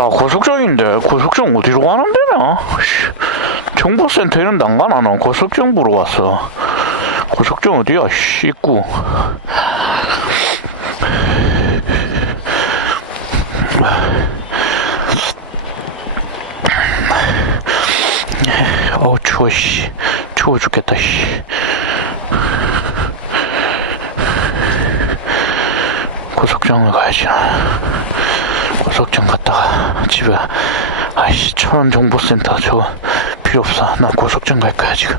야, 고속정인데, 고속정 어디로 가는 데냐? 씨, 정보센터 이런 데안 가나? 난 고속정 보러 왔어. 고속정 어디야? 씨, 입구. 어우, 추워, 씨. 추워 죽겠다, 씨. 고속정을 가야지. 고속정 갔다가 집에 아이씨 천원 정보센터 저거 필요 없어. 나 고속정 갈 거야 지금.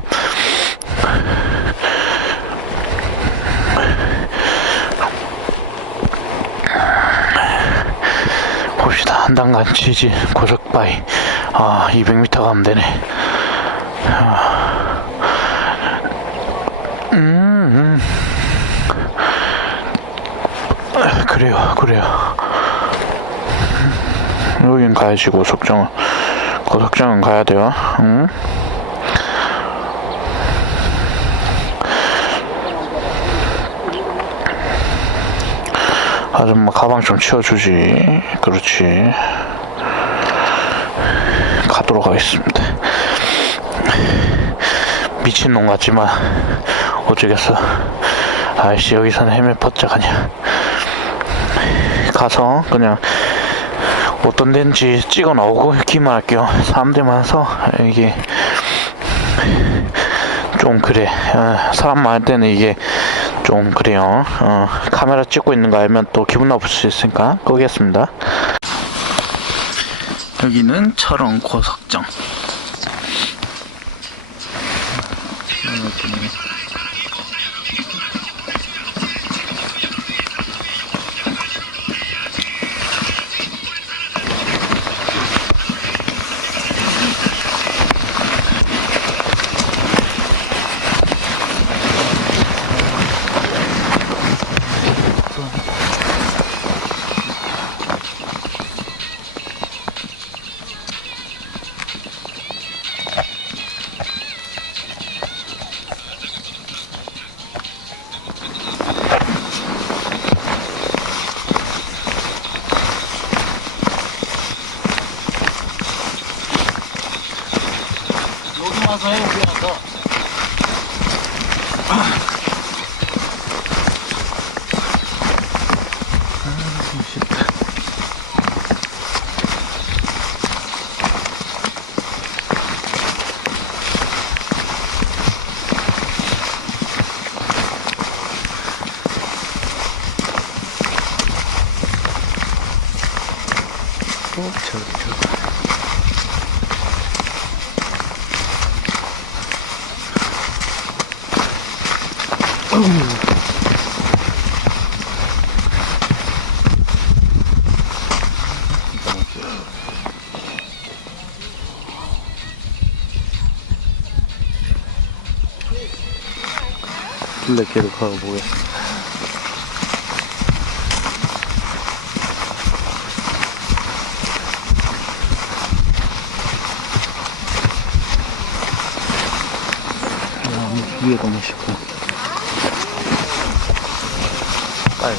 봅시다. 한단간 지지. 고속바위. 아 200m 가면 되네. 아. 음, 음. 아, 그래요 그래요 여긴 가야지 고속정은 고속정은 가야 돼요. 응? 아줌마 가방 좀 치워주지. 그렇지. 가도록 하겠습니다. 미친놈 같지만 어쩌겠어. 아이씨 여기서는 헤매 퍼쩍하냐. 가서 그냥 어떤 데인지 찍어 나오고 기만 할게요. 사람들 많아서 이게 좀 그래. 어, 사람 많을 때는 이게 좀 그래요. 어, 카메라 찍고 있는 거 알면 또 기분 나쁠 수 있으니까 끄겠습니다. 여기는 철원 고석정. 여기 와서 해, 여기 와서. 꼭 저기 저기. 둘레 계속 가고 보겠습니다. 아, 위에도 멋있고. 빨리.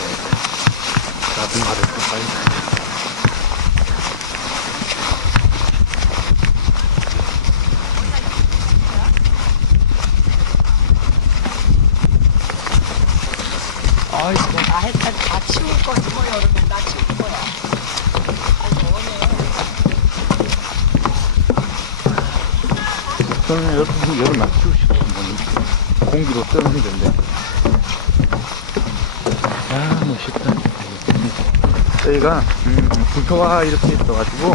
나도 말을 또 빨리. 아이고. 다, 해, 다, 다 치울 거지 뭐 여름에 다 치울 거야. 저는 여름, 여름 낮 키우시고 뭐 공기도 뜨는데 야 멋있다 저희가 음, 불표가 이렇게 있어가지고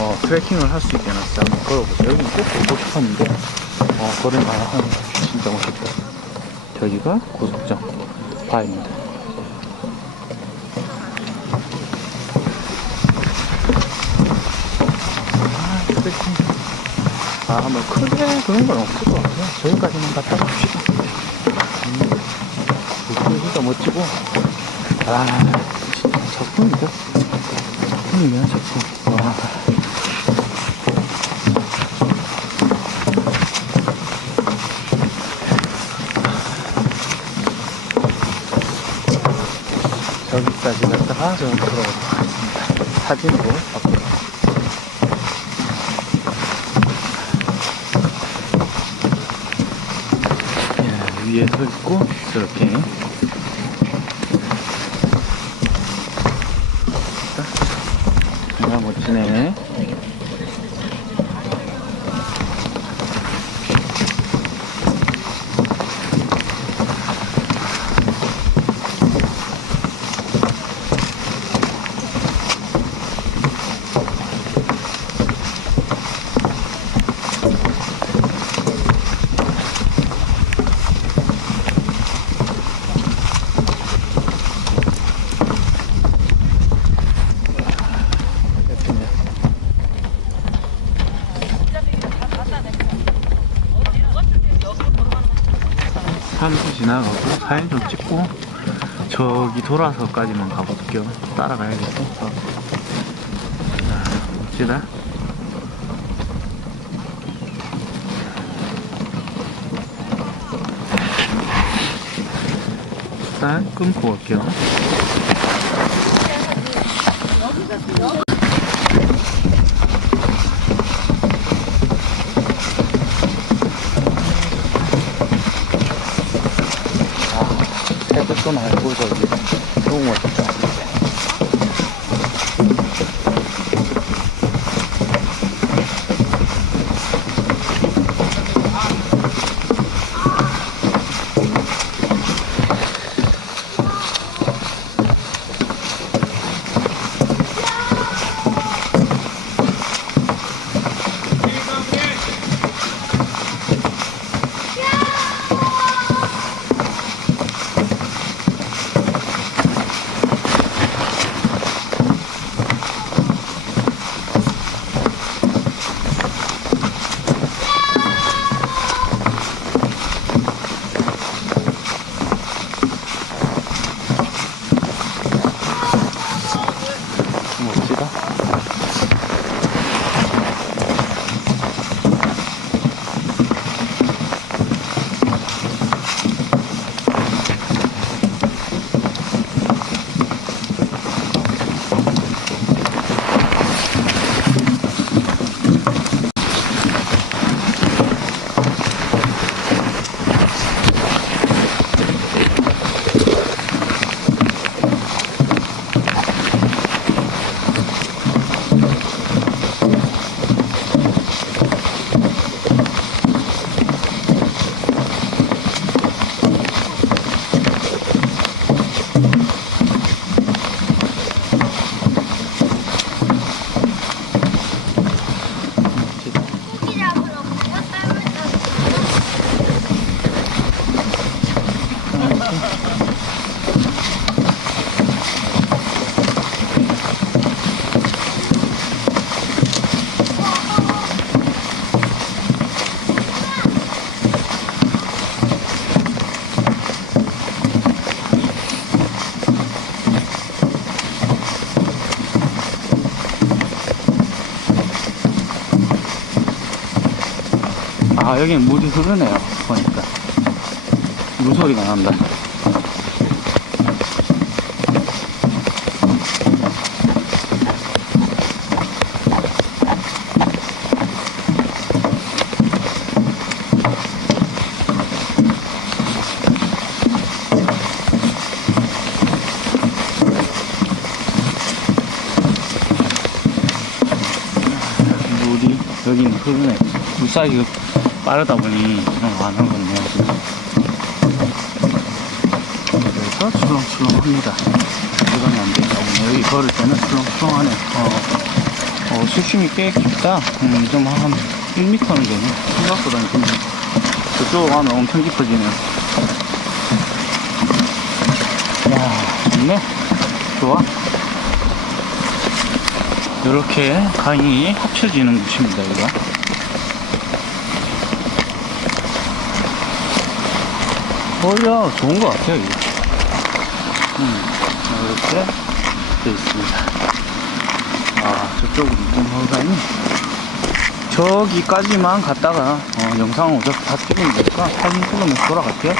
어, 트레킹을 할 수 있게 해놨어요. 한번 걸어보세요. 여기는 꼭 보고 싶었는데 어, 걸을만한 진짜 멋있다. 저기가 고속정 바입니다. 아 트레킹. 아, 뭐 크게 그런 건 없을 것 같아요. 저기까지만 갔다 봅시다. 음, 진짜 멋지고, 아, 작품이죠? 작품이야, 작품. 와. 여기까지 갔다가 저는 돌아오도록 하겠습니다. 사진으로 앞으로. 예, 위에 서 있고 저렇게 사진 좀 찍고 저기 돌아서까지만 가볼게요. 따라가야겠어. 자, 멋지다. 딱 끊고 올게요 해도 말고 저기 너무 아 여기는 물이 흐르네요 보니까. 물소리가 난다. 물이 여기는 흐르네. 물살이 빠르다 보니 어, 안 흐르네요. 지금 그래서 출렁출렁합니다. 시간이 안 보니 여기 걸을 때는 출렁출렁하네 어, 어, 수심이 꽤 깊다? 음, 좀한 1m는 되네. 생각보다는 좀 저쪽 가면 엄청 깊어지네요. 야 좋네. 좋아. 이렇게 강이 합쳐지는 곳입니다, 여기 가. 오히려 좋은 것 같아요, 이게. 음, 이렇게 되어 있습니다. 아, 저쪽으로 좀 허가니 저기까지만 갔다가, 어, 영상을 어차피 다 찍으면 되니까 사진 찍으면서 돌아갈게요.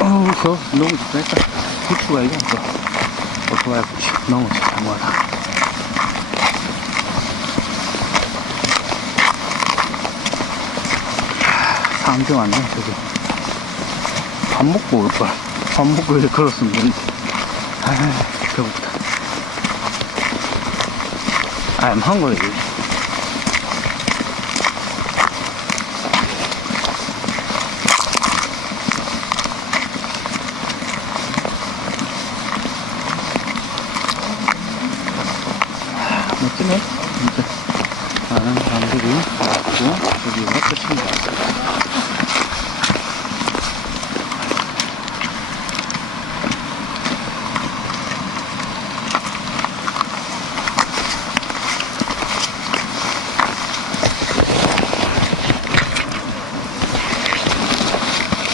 어우, 그 너무 좋다. 부추가 이거 또. 오토바이 부추. 너무 좋다, 뭐라. 사람들 많네, 저기. 밥 먹고 올 걸. 밥 먹고 이제 걸었으면 되는데. 아, 배고프다. I'm hungry. 멋지네, 진짜. 많은 사람들이 왔고, 여기가 끝입니다.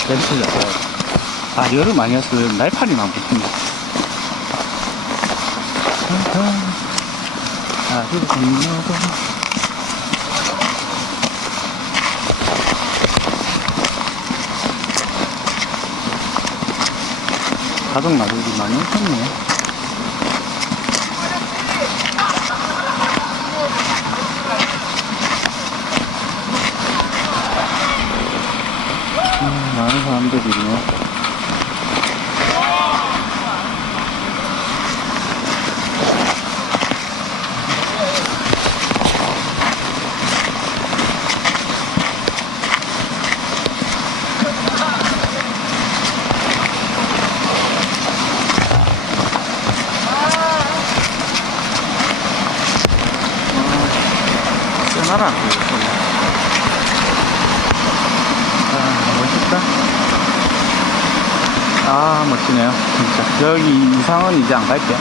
냄새가 아 여름 아니었어 날파리만 붙습니다. 아주 건너고 가족 나들이 많이 음, 많은 사람들이 있네 쓰나라 아 멋있다 아 멋지네요 진짜 여기 이상은 이제 안 갈게요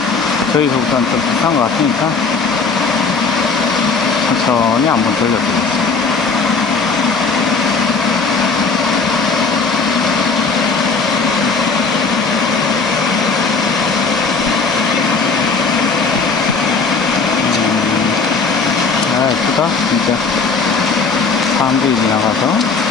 저기서부터는 좀 비싼 것 같으니까. 천천히 한번 돌려드릴게요 아 예쁘다 진짜. 사람들이 지나가서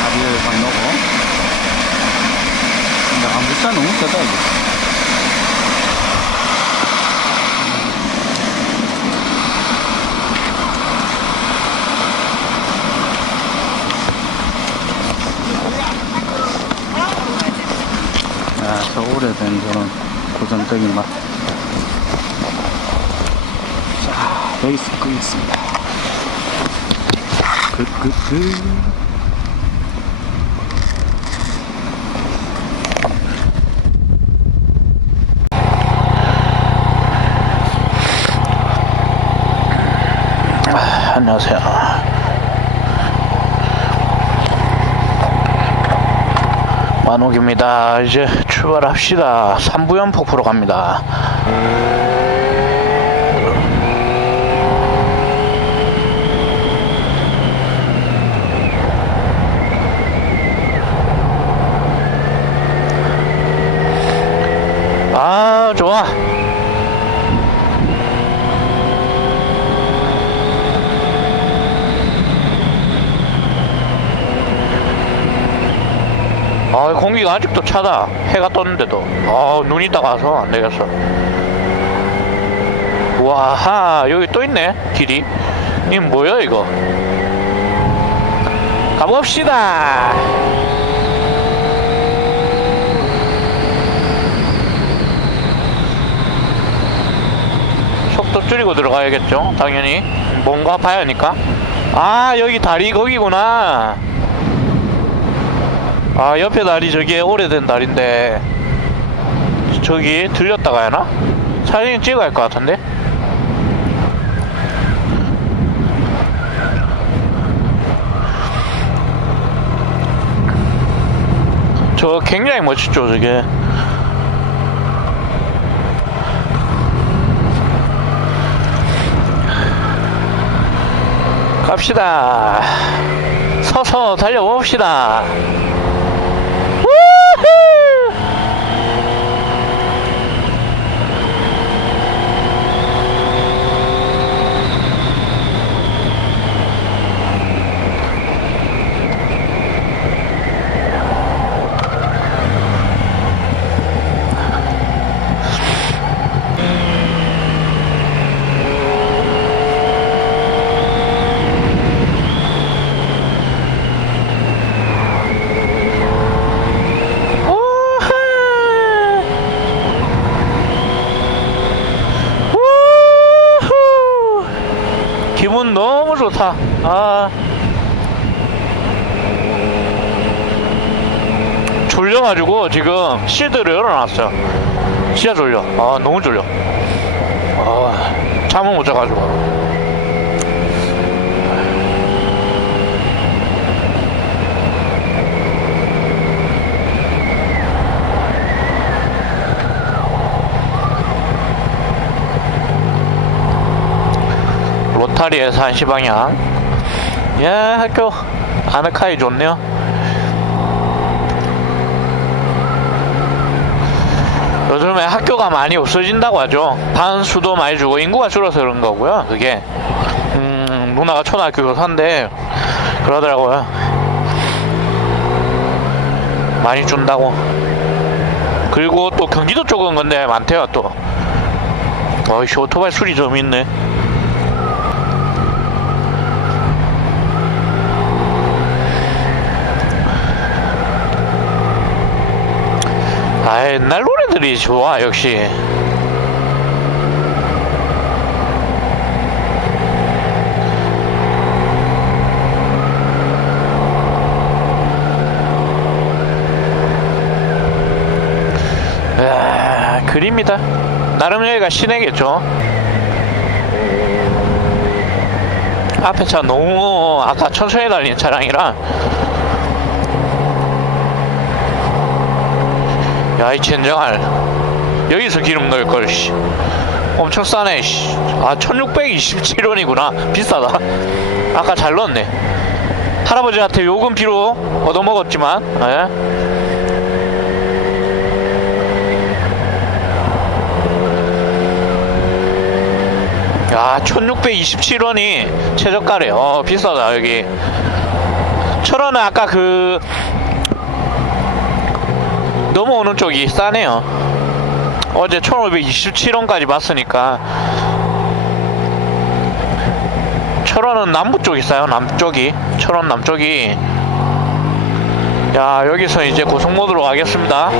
다리를 건너고 근데 아 물살 너무 세다 이거 야, 저 오래된 저런 고전적인 맛. 자, 여기서 끄겠습니다. 그, 그, 그. 아, 안녕하세요. 만옥입니다. 이제 출발합시다. 삼부연 폭포로 갑니다. 아, 좋아. 아, 공기가 아직도 차다. 해가 떴는데도. 아, 눈이 딱 와서 안 되겠어. 와, 하, 여기 또 있네, 길이. 이 뭐야, 이거? 가봅시다. 속도 줄이고 들어가야겠죠, 당연히. 뭔가 봐야 하니까. 아, 여기 다리 거기구나. 아 옆에 다리 저기 오래된 다리인데 저기 들렸다 가야 하나? 사진 찍어야 할 것 같은데? 저 굉장히 멋있죠 저게 갑시다 서서 달려봅시다 아. 졸려가지고 지금 시드를 열어놨어요. 진짜 졸려. 아, 너무 졸려. 아, 잠을 못 자가지고. 로타리에서 한시 방향. 예, 학교 아늑하기 좋네요. 요즘에 학교가 많이 없어진다고 하죠. 반수도 많이 주고 인구가 줄어서 그런 거고요. 그게 음, 누나가 초등학교 교사인데 그러더라고요. 많이 준다고. 그리고 또 경기도 쪽은 근데 많대요 또. 어이씨 오토바이 수리 좀 있네. 아 옛날 노래들이 좋아 역시. 아, 그립니다. 나름 여기가 시내겠죠? 앞에 차 너무 아까 천천히 달리는 차량이라 야이 젠장할 여기서 기름 넣을 걸 씨. 엄청 싸네 씨. 아 1627원이구나 비싸다 아까 잘 넣었네 할아버지한테 요금 비로 얻어먹었지만 예. 야 1627원이 최저가래 어 비싸다 여기 철원은 아까 그 넘어오는 쪽이 싸네요. 어제 1527원까지 봤으니까 철원은 남부 쪽이 싸요. 남쪽이 철원 남쪽이 야 여기서 이제 고속모드로 가겠습니다.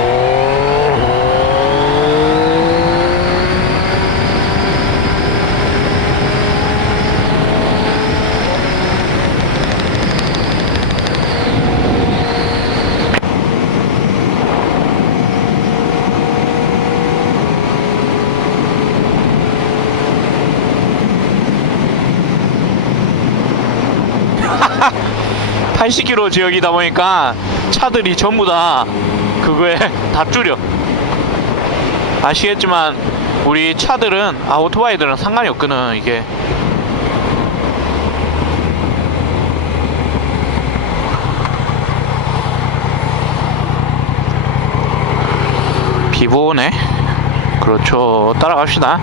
(80km) 지역이다 보니까 차들이 전부 다 그거에 다 줄여. 아시겠지만 우리 차들은 아 오토바이들은 상관이 없거든 이게. 비보네? 그렇죠. 따라갑시다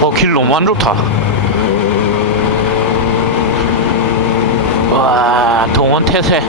어, 길 너무 안 좋다. 와, 동원 태세.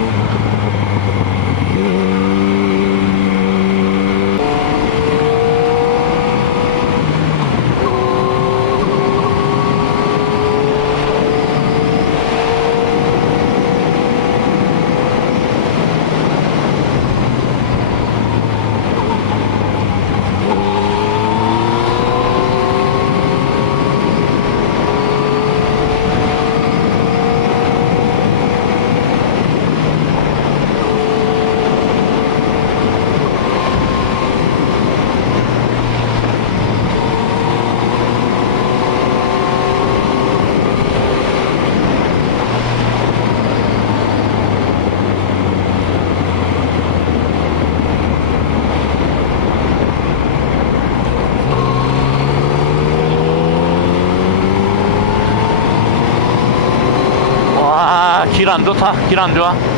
와, 길 안 좋다. 길 안 좋아.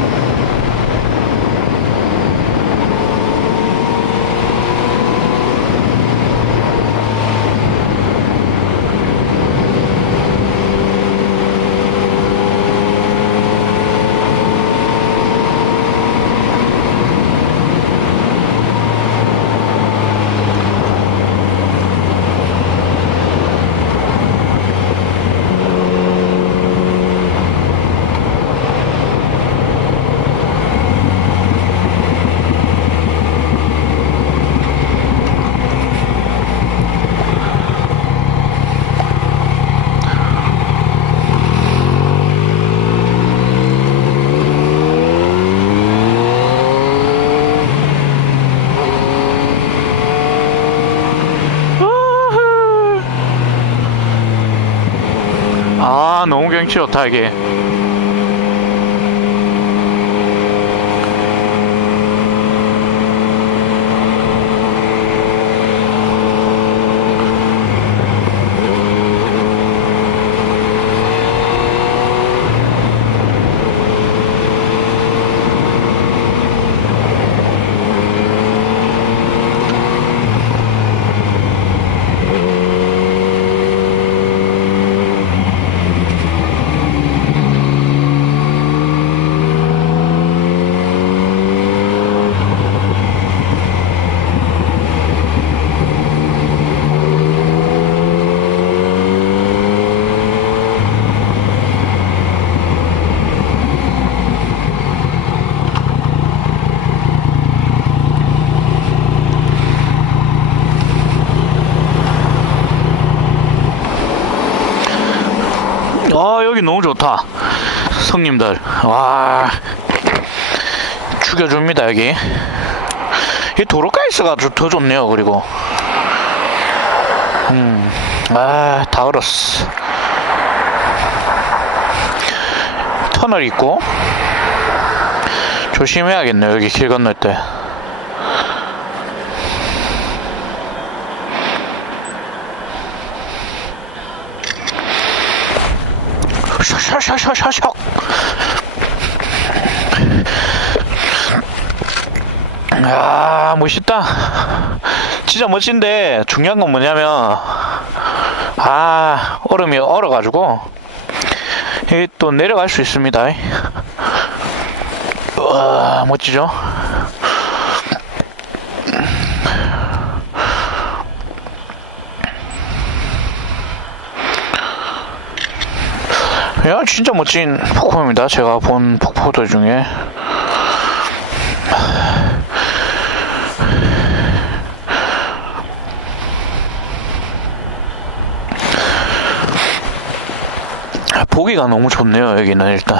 경치 좋다 여기 아 여기 너무 좋다 성님들. 와. 죽여줍니다 여기. 이 도로가 있어가지고 더 좋네요 그리고. 음아다 얼었어 터널 있고. 조심해야겠네요 여기 길 건널 때. 샤샤샤샤샤 아 멋있다. 진짜 멋진데. 중요한 건 뭐냐면 아 얼음이 얼어 가지고 이또 내려갈 수 있습니다. 와 멋지죠? 야 진짜 멋진 폭포입니다. 제가 본 폭포들 중에 보기가 너무 좋네요 여기는 일단